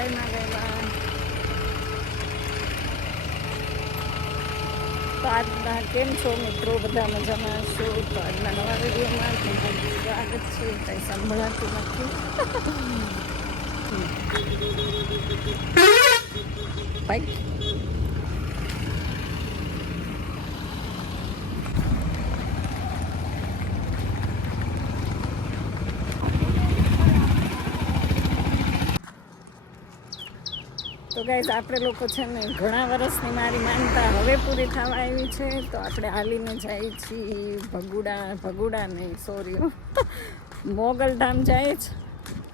જય નાગેલા તો આજના કેમ છો મિત્રો? બધા મજામાં છો તો આજના નવા વિડીયોમાં તમારું સ્વાગત છે. કંઈ સંભળાતું નથી. ભાઈ તો ગાઈઝ આપણે લોકો છે ને ઘણા વર્ષની મારી માનતા હવે પૂરી થવા આવી છે. તો આપણે હાલીને જઈએ છીએ ભગુડા ભગુડા નહીં સોરી મોગલધામ જાય છે.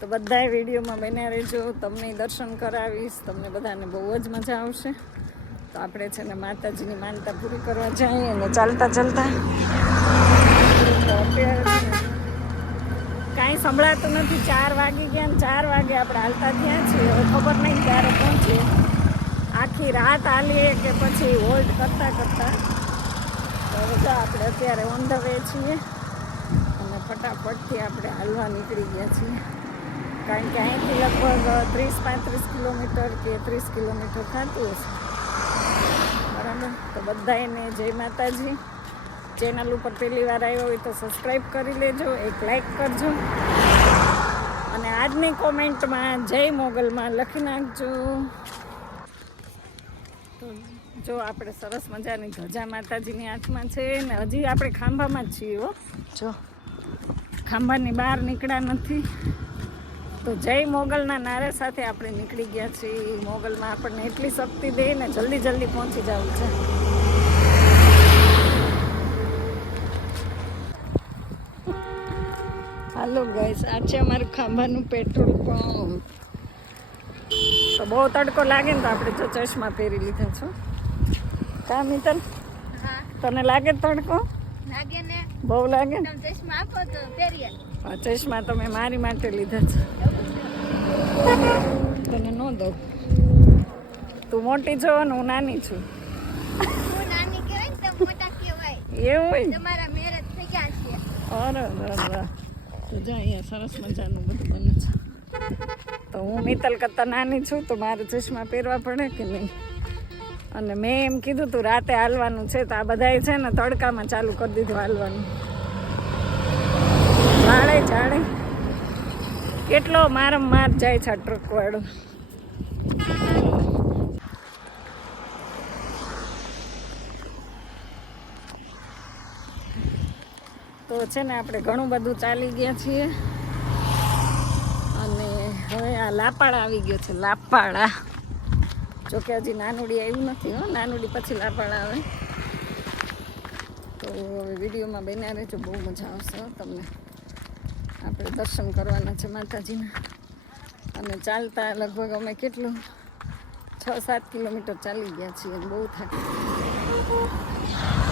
તો બધાએ વિડીયોમાં બન્યા રહેજો. તમને દર્શન કરાવીશ. તમને બધાને બહુ જ મજા આવશે. તો આપણે છે ને માતાજીની માનતા પૂરી કરવા જઈએ અને ચાલતા ચાલતા. અત્યારે કાંઈ સંભળાતું નથી. ચાર વાગી ગયા ને ચાર વાગે આપણે હાલતા ત્યાં છીએ. હવે ખબર નહીં ક્યારે પહોંચીએ આખી રાત હાલીએ કે પછી હોલ્ડ કરતાં કરતાં. તો આપણે અત્યારે ઓન ધ વે છીએ. અને ફટાફટથી આપણે હાલવા નીકળી ગયા છીએ. કારણ કે અહીંથી લગભગ ત્રીસ પાંત્રીસ કિલોમીટર કે ત્રીસ કિલોમીટર થતું હશે. બરાબર? તો બધાને જય માતાજી. ચેનલ ઉપર પહેલી વાર આવ્યો હોય તો સબસ્ક્રાઈબ કરી લેજો એક લાઈક કરજો. અને આજની કોમેન્ટમાં જય મોગલમાં લખી નાખજો. તો જો આપણે સરસ મજાની ધજા માતાજીની હાથમાં છે ને હજી આપણે ખાંભામાં જ છીએ હો. જો. ખાંભાની બહાર નીકળ્યા નથી. તો જય મોગલના નારા સાથે આપણે નીકળી ગયા છીએ. મોગલમાં આપણને એટલી શક્તિ દે ને જલ્દી જલ્દી પહોંચી જવું છે. હાલો ગાઈસ આ છે અમારું ખાંભાનું પેટ્રોલ પંપ. તો બહુ તડકો લાગે ને તો આપણે જો ચશ્મા પહેરી લીધા છો. કા મિતલ? હા. તને લાગે તડકો? લાગે ને. બહુ લાગે? ને ચશ્મા આપો તો પહેરીએ. હા ચશ્મા તો મેં મારી માટે લીધા છે. તને ન દઉં. તું મોટી છો ને હું નાની છું. હું નાની કહેવાય ને મોટા કહેવાય. એવું હોય તમારા મેરેજ થઈ ગયા છે. અરે અરે તો અહીંયા સરસ મજાનું બધું બને છે. તો હું મિત્તલ કરતાં નાની છું, તો મારે ચશ્મા પહેરવા પડે કે નહીં? અને મેં એમ કીધું તું, રાતે હાલવાનું છે, તો આ બધાએ છે ને તડકામાં ચાલુ કરી દીધું હાલવાનું. જાણે જાણે કેટલો મારમ માર જાય છે આ તો છે ને આપણે ઘણું બધું ચાલી ગયા છીએ. અને હવે આ લાપાડા આવી ગયો છે લાપાડા જોકે હજી નાનુડી આવ્યું નથી, હો. નાનુડી પછી લાપાડા આવે. તો હવે વિડીયોમાં બન્યા રહેજો, બહુ મજા આવશે તમને. આપણે દર્શન કરવાના છે માતાજીના. અને ચાલતા લગભગ અમે કેટલું? છ સાત કિલોમીટર ચાલી ગયા છીએ, બહુ થાકી.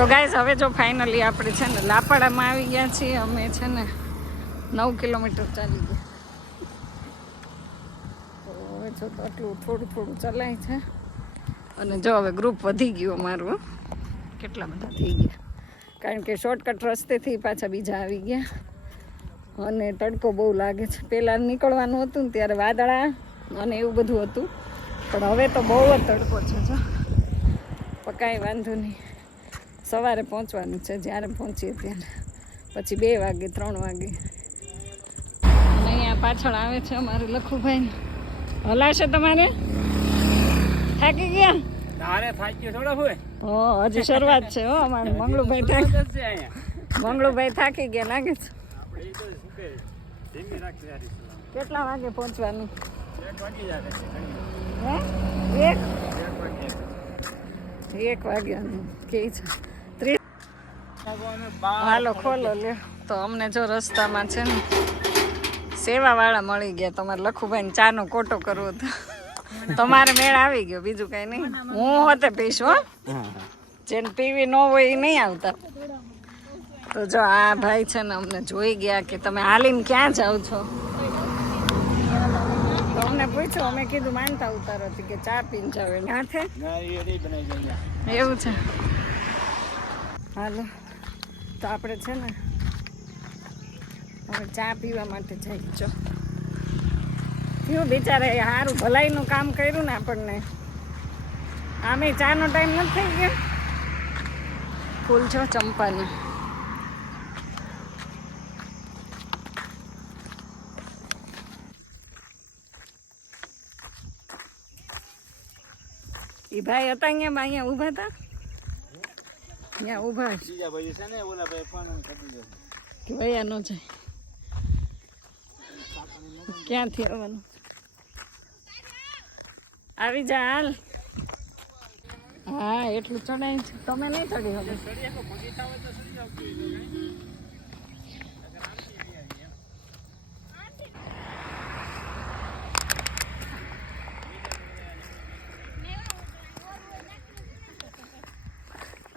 તો ગાઈઝ હવે જો ફાઇનલી આપણે છે ને લાપાડામાં આવી ગયા છીએ, અમે છે ને નવ કિલોમીટર ચાલી ગયા. તો હવે જો તો આટલું થોડું થોડું ચલાય છે. અને જો હવે ગ્રુપ વધી ગયું અમારું કેટલા બધા થઈ ગયા. કારણ કે શોર્ટકટ રસ્તેથી પાછા બીજા આવી ગયા. અને તડકો બહુ લાગે છે. પહેલાં નીકળવાનું હતું ને ત્યારે વાદળા અને એવું બધું હતું. પણ હવે તો બહુ જ તડકો છે, જો. પણ કાંઈ વાંધો નહીં. સવારે પહોંચવાનું છે જ્યારે પહોંચીએ ત્યારે. પછી બે વાગે ત્રણ વાગે. અને અહીંયા પાછળ આવે છે અમારે લખુભાઈ. હલાશે તમારે? થાકી ગયા? તારે થોડો હોય. હો હજી શરૂઆત છે હો અમારે. મંગળુભાઈ થાકી મંગળુભાઈ થાકી ગયા લાગે છે. કેટલા વાગે પહોંચવાનું? એક વાગ્યાનું. કે છે. હાલો ખોલો લ્યો. તો અમને જો રસ્તામાં છે ને સેવાવાળા મળી ગયા. તમારે લખુભાઈને ચાનો કોટો કરવો હતો. તમારે મેળ આવી ગયો બીજું કઈ નહીં. હું હોતે પીશ હો. જેને પીવી ન હોય એ નહીં આવતા. તો જો આ ભાઈ છે ને અમને જોઈ ગયા કે તમે હાલીને ક્યાં જાઓ છો? તો અમને પૂછ્યું અમે કીધું માનતા ઉતારો હતી કે ચા પીને જાવ એને હાથે એવું છે. હાલો. તો આપણે છે ને હવે ચા પીવા માટે જઈ છો થયું એ સારું ભલાઈનું કામ કર્યું ને આપણને. આમે ચાનો ટાઈમ નથી થઈ ગયો. ફૂલ છો ચંપાનું. એ ભાઈ હતા અહીંયા અહીંયા ઊભા હતા? અહીંયા ઊભા. બીજા ભાઈ છે ને ઓલા ભાઈ પણ ખબર જશે કે ભાઈ આનો છે ક્યાંથી આવવાનું? આવી જા હાલ. હા એટલું ચડાય છે. તમે નહીં ચડી હવે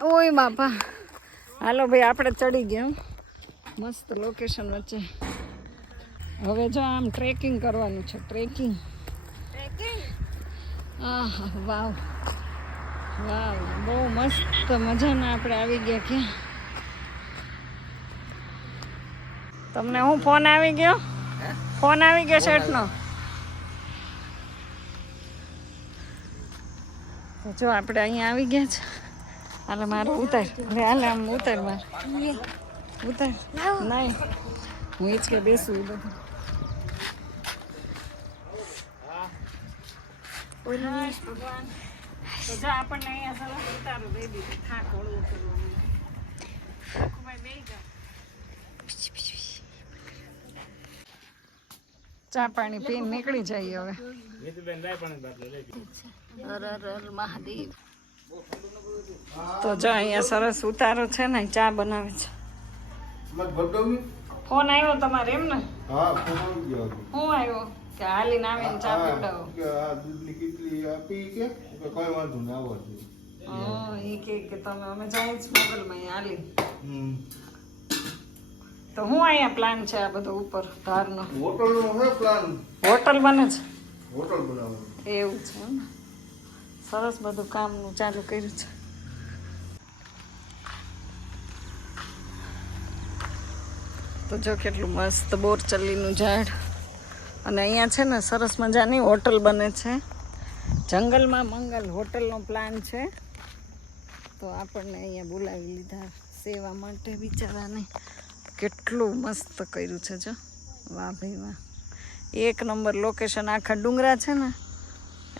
ઓય બાપા. હાલો ભાઈ આપણે ચડી ગયા મસ્ત લોકેશન વચ્ચે. હવે જો આમ ટ્રેકિંગ કરવાનું છે ટ્રેકિંગ આહા વાવ. વાવ બહુ મસ્ત મજાના આપણે આવી ગયા ક્યાં? તમને હું ફોન આવી ગયો? ફોન આવી ગયો શર્ટનો જો આપણે અહીંયા આવી ગયા છે. હાલે મારો ઉતાર. હવે હાલે આમ ઉતાર માર. ઉતાર. નહીં હું એ જ કે બેસું બધું. ભગવાન તો જો આપણને અહીંયા સરસ ઉતારો દઈ દીધો થાક હળવો કરવાનો ભાઈ બેસી ચા પાણી પીને નીકળી જઈએ હવે મહાદેવ. તો જો અહીંયા સરસ ઉતારો છે ને ચા બનાવે છે. ફોન આવ્યો તમારે એમ ને? હા હું આવ્યો? કે હાલીને આવીને ચા પીવડાવો. દૂધની કેટલી આપી કે? કે કોઈ વાંધો ના આવો. એ કે કે તમે અમે જાય જ મોગલમાં હાલી તો હું અહીંયા પ્લાન છે આ બધો ઉપર ધારનો? હોટલનો પ્લાન હોટલ બને છે? હોટલ બનાવવાનું. એવું છે ને? સરસ બધું કામનું ચાલુ કર્યું છે. તો જો કેટલું મસ્ત બોરચલ્લીનું ઝાડ. અને અહીંયા છે ને સરસ મજાની હોટલ બને છે. જંગલમાં મંગલ હોટલનો પ્લાન છે. તો આપણને અહીંયા બોલાવી લીધા સેવા માટે બિચારાને. કેટલું મસ્ત કર્યું છે જો. વાહ ભાઈ વાહ. એક નંબર લોકેશન આખા ડુંગરા છે ને.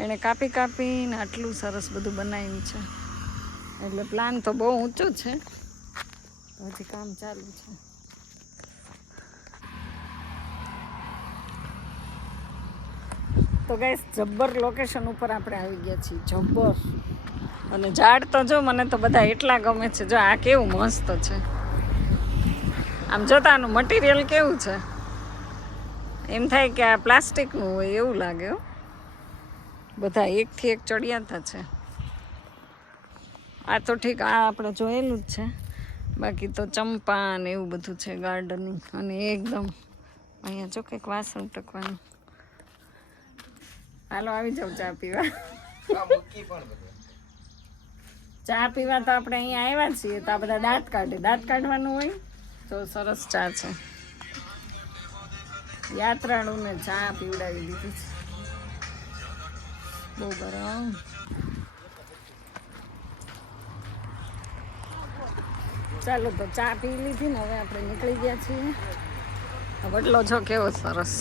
એણે કાપી કાપીને આટલું સરસ બધું બનાવ્યું છે. એટલે પ્લાન તો બહુ ઊંચો છે. હજી કામ ચાલુ છે. તો ગાઈસ જબ્બર લોકેશન ઉપર આપણે આવી ગયા છીએ. જબ્બર. અને ઝાડ તો જો મને તો બધા એટલા ગમે છે. જો આ કેવું મસ્ત છે. આમ જોતા આનું મટીરિયલ કેવું છે? એમ થાય કે આ પ્લાસ્ટિકનું હોય એવું લાગે બધા એકથી એક ચડિયાતા છે. આ તો ઠીક, આ આપણે જોયેલું જ છે. બાકી તો ચંપા ને એવું બધું છે ગાર્ડનિંગ અને એકદમ અહીંયા જો કંઈક વાસણ ટકવાનું. હાલો, આવી જાવ ચા પીવા. ચા પીવા તો આપણે અહીંયા આવ્યા છીએ, તો આ બધા દાંત કાઢે. દાંત કાઢવાનું હોય તો સરસ ચા છે. યાત્રાળુને ચા પીવડાવી દીધી છે. બહુ ચાલો તો ચા પી લીધી ને હવે આપણે નીકળી ગયા છીએ. વડલો જો કેવો સરસ.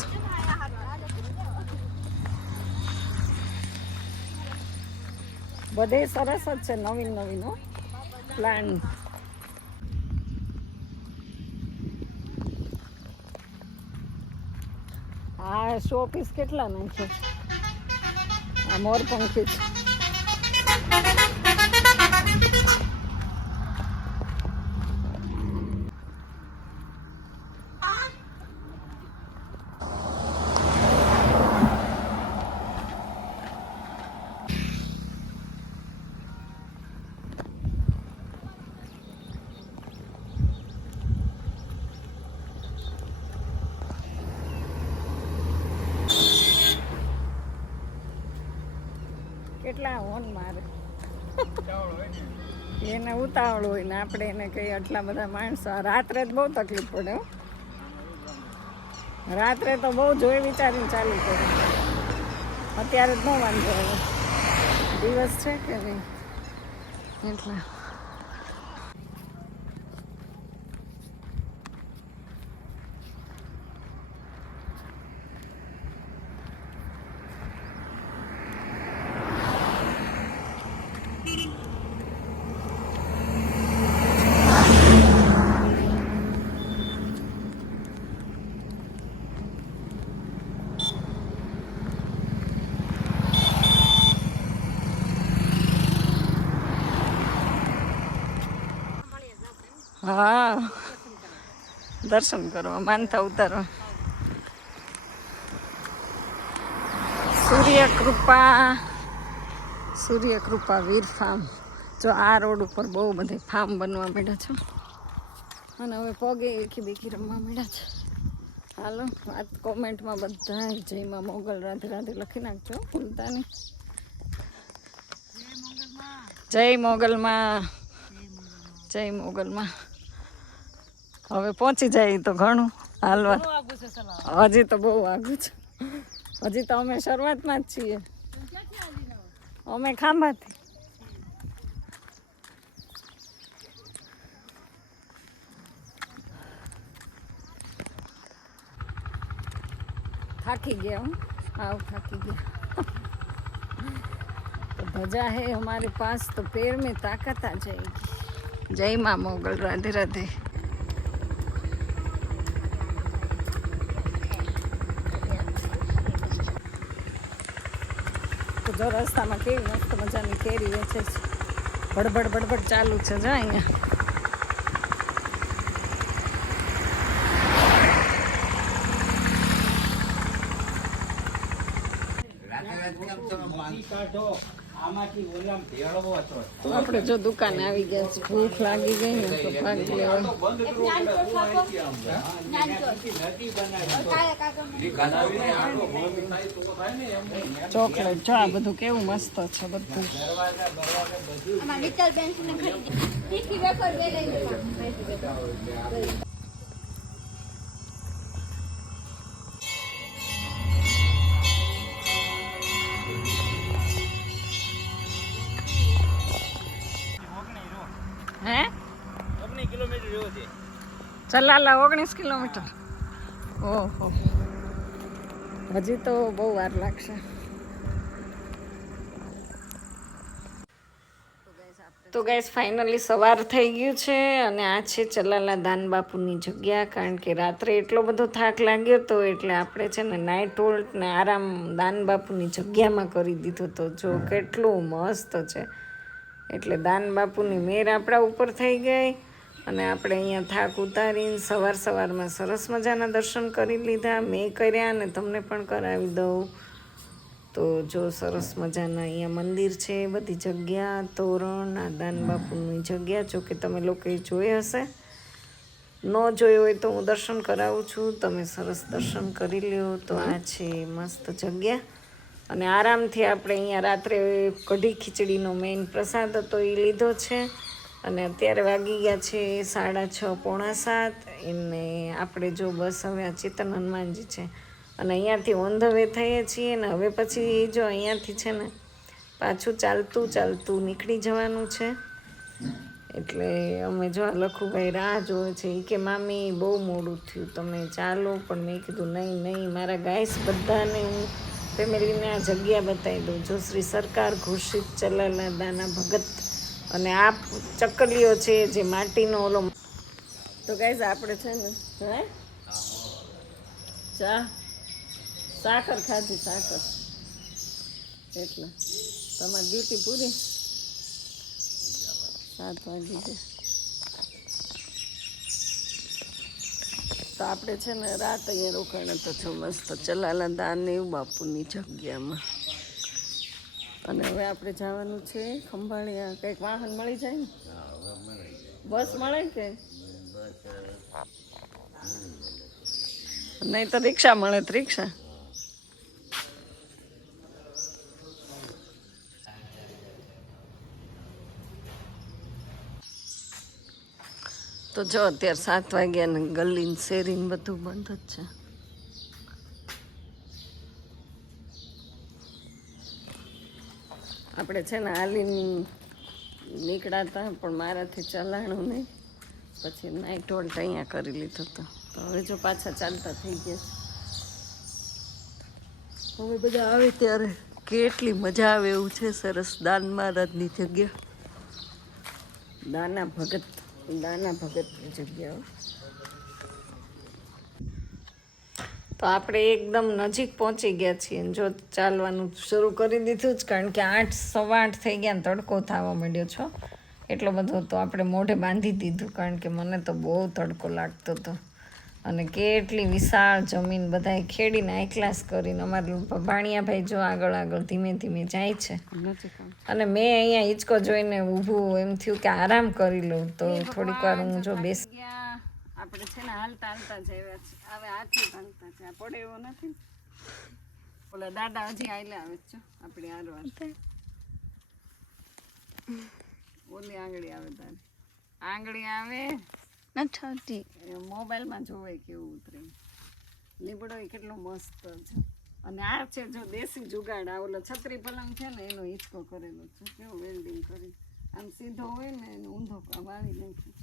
બધે સરસ જ છે નવીન નવીન, હો. પ્લાન આ શો પીસ કેટલા નાખે આ મોર પંખી કેટલા હોન મારે. એને ઉતાવળ હોય ને આપણે એને કહીએ આટલા બધા માણસો. રાત્રે જ બહુ તકલીફ પડે રાત્રે તો બહુ જોઈ વિચારીને ચાલુ કરે અત્યારે જ ન વાંધો આવે. દિવસ છે કે નહીં? એટલે. હા. દર્શન કરવા માનતા ઉતારવા સૂર્ય કૃપા સૂર્ય કૃપા વીર ફાર્મ. જો આ રોડ ઉપર બહુ બધી ફાર્મ બનવા મળ્યા છે. અને હવે પગે એકી બેકી રમવા મળ્યા છે. હાલો આ કોમેન્ટમાં બધા જયમાં મોગલ રાધે રાધે લખી નાખજો, ભૂલતા જય મોગલમાં. જય મોગલમાં. હવે પહોંચી જાય તો ઘણું હાલવા. હજી તો બહુ આગું છે. હજી તો અમે શરૂઆતમાં જ છીએ. અમે ખાંભાથી. થાકી ગયા હું. આવ થાકી ગયા. ભજા હે અમારી પાસ તો પેર મેં તાકાત આ જાયગી. જય મા મોગલ રાધે રાધે. જો રસ્તામાં કેવી મસ્ત મજાની કેરી વેચે છે. બડબડ બડબડ ચાલુ છે જો અહીંયા. આપણે જો દુકાને આવી ગયા છે ભૂખ લાગી ગઈ ને તો ભાગ ચોકલેટ જો આ બધું કેવું મસ્ત છે બધું. બેન્સ ને ખરીદી. હે? ઓગણીસ કિલોમીટર જેવો છે. ચલાલા ઓગણીસ કિલોમીટર. ઓહો. હજી તો બહુ વાર લાગશે. તો ગઈસ ફાઇનલી સવાર થઈ ગયું છે અને આ છે ચલાલા દાન બાપુની જગ્યા કારણ કે રાત્રે એટલો બધો થાક લાગ્યો તો એટલે આપણે છે ને નાઇટ હોલ્ટ ને આરામ દાન બાપુની જગ્યામાં કરી દીધો તો જો કેટલું મસ્ત છે. એટલે દાન બાપુની મેર આપણા ઉપર થઈ ગઈ અને આપણે અહીંયા થાક ઉતારીને સવાર સવારમાં સરસ મજાના દર્શન કરી લીધા. મેં કર્યા અને તમને પણ કરાવી દઉં. તો જો સરસ મજાના અહીંયા મંદિર છે, બધી જગ્યા, તોરણ, આ દાન બાપુની જગ્યા, જો કે તમે લોકોએ જોઈ હશે. ન જોયું હોય તો હું દર્શન કરાવું છું. તમે સરસ દર્શન કરી લ્યો. તો આ છે મસ્ત જગ્યા. અને આરામથી આપણે અહીંયા રાત્રે કઢી ખીચડીનો મેઇન પ્રસાદ હતો એ લીધો છે. અને અત્યારે વાગી ગયા છે સાડા છ પોણા સાત. એને આપણે જો બસ હવે આ ચેતન હનુમાનજી છે. અને અહીંયાથી ઓન ધ વે થઈએ છીએ ને હવે પછી જો અહીંયાથી છે ને પાછું ચાલતું ચાલતું નીકળી જવાનું છે. એટલે અમે જો આ લખુભાઈ રાહ જોવે છે. એ કે, મામી, બહુ મોડું થયું. તમે ચાલો. પણ મેં કીધું, નહીં નહીં, મારા ગાઈસ બધાને હું ફેમિલીને આ જગ્યા બતાવી દઉં. જો શ્રી સરકાર ઘોષિત ચલાલા દાના ભગત અને આ ચકલીઓ છે જે માટીનો ઓલો તો ગાઈસ આપણે છે ને, હે? ચા, સાકર ખાધી, સાકર. એટલે. તમારી ડ્યુટી પૂરી? સાત વાગી ગયા તો આપણે છે ને રાત અહીંયા રોકાણે તો છો મસ્ત ચલાલા દાનદેવ બાપુની જગ્યામાં. અને હવે આપણે જવાનું છે ખંભાળિયા કંઈક વાહન મળી જાય ને? બસ મળે કે? નહીં તો રિક્ષા મળે તો રિક્ષા? જો અત્યારે સાત વાગ્યા ને ગલી ને શેરી બધું બંધ જ છે. આપણે છે ને હાલીને નીકળાતા પણ મારાથી ચલાણું નહીં. પછી નાઇટ હોલ્ટ અહીંયા કરી લીધો હતો. તો હવે જો પાછા ચાલતા થઈ ગયા છે. હવે બધા આવે ત્યારે કેટલી મજા આવે એવું છે સરસ દાન મહારાજની જગ્યા. દાના ભગત દાના ભગતની જગ્યાઓ. તો આપણે એકદમ નજીક પહોંચી ગયા છીએ જો ચાલવાનું શરૂ કરી દીધું જ, કારણ કે આઠ સવા આઠ થઈ ગયા ને તડકો થવા માંડ્યો છો. એટલો બધો તો આપણે મોઢે બાંધી દીધું, કારણ કે મને તો બહુ તડકો લાગતો હતો. અને કેટલી વિશાળ જમીન બધાએ ખેડીને હાઈ ક્લાસ કરીને અમારા ભાણિયાભાઈ જો આગળ આગળ ધીમે ધીમે જાય છે. અને મેં અહીંયા હિંચકો જોઈને ઊભું એમ થયું કે આરામ કરી લઉં તો થોડીક વાર હું જો બેસ આપણે છે ને હાલતા હાલતા જઈએ હવે હાથી હાલતા છે. પડે એવો નથી ઓલા દાદા હજી આવેલા આવે છે આપણી વાર ઓલી આંગળી આવે તારી. આંગળી આવે. નથી હોતી મોબાઈલમાં જોવે કેવું ઉતરે લીબડો કેટલો મસ્ત છે. અને આ છે જો દેશી જુગાડ, આ ઓલો છત્રી પલંગ છે ને, એનો હિંચકો કરેલો છે. કેવું વેલ્ડિંગ કરી. આમ સીધો હોય ને, એને ઊંધો વાળી નાખ્યો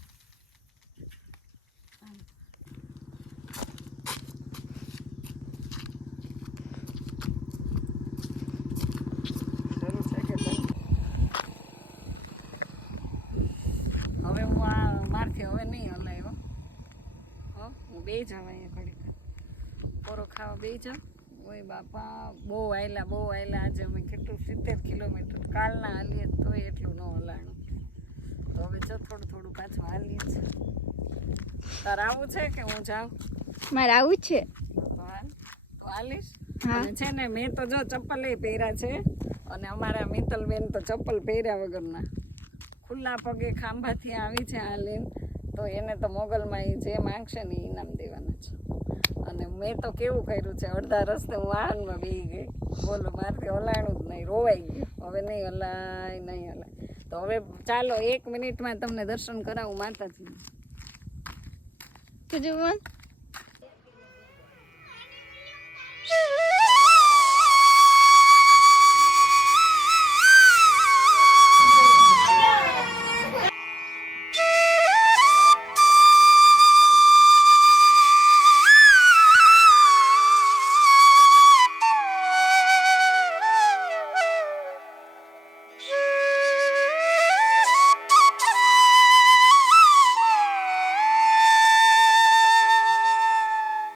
શરૂ છે કે બંધ? હવે હું આ મારથી હવે નહીં હલાયો હો હું બે જાવ અહીંયા ઘડીક. પોરો ખાવા બે જાવ ઓય બાપા બહુ આયલા બહુ આયલા. આજે અમે કેટલું સિત્તેર કિલોમીટર. કાલના હાલીએ તોય એટલું ન હલાણું. તો હવે જો થોડું થોડું પાછું હાલીએ છે તારે આવું છે કે હું જાઉં? મારે આવું છે. તો હાલ તો હાલીશ. અને છે ને મેં તો જો ચપ્પલ એ પહેર્યા છે. અને અમારા મિત્તલબેન તો ચપ્પલ પહેર્યા વગરના. ખુલ્લા પગે ખાંભાથી આવી છે આ લઈને તો એને તો મોગલમાં એ જે માંગશે ને એ ઇનામ દેવાના છે. અને મેં તો કેવું કર્યું છે, અડધા રસ્તે હું વાહનમાં બેસી ગઈ. બોલો, મારથી હલાણું જ નહીં, રોવાઈ ગયું. હવે નહીં હલાય નહીં હલાય. તો હવે ચાલો, એક મિનિટમાં તમને દર્શન કરાવું માતાજીનું. કીધું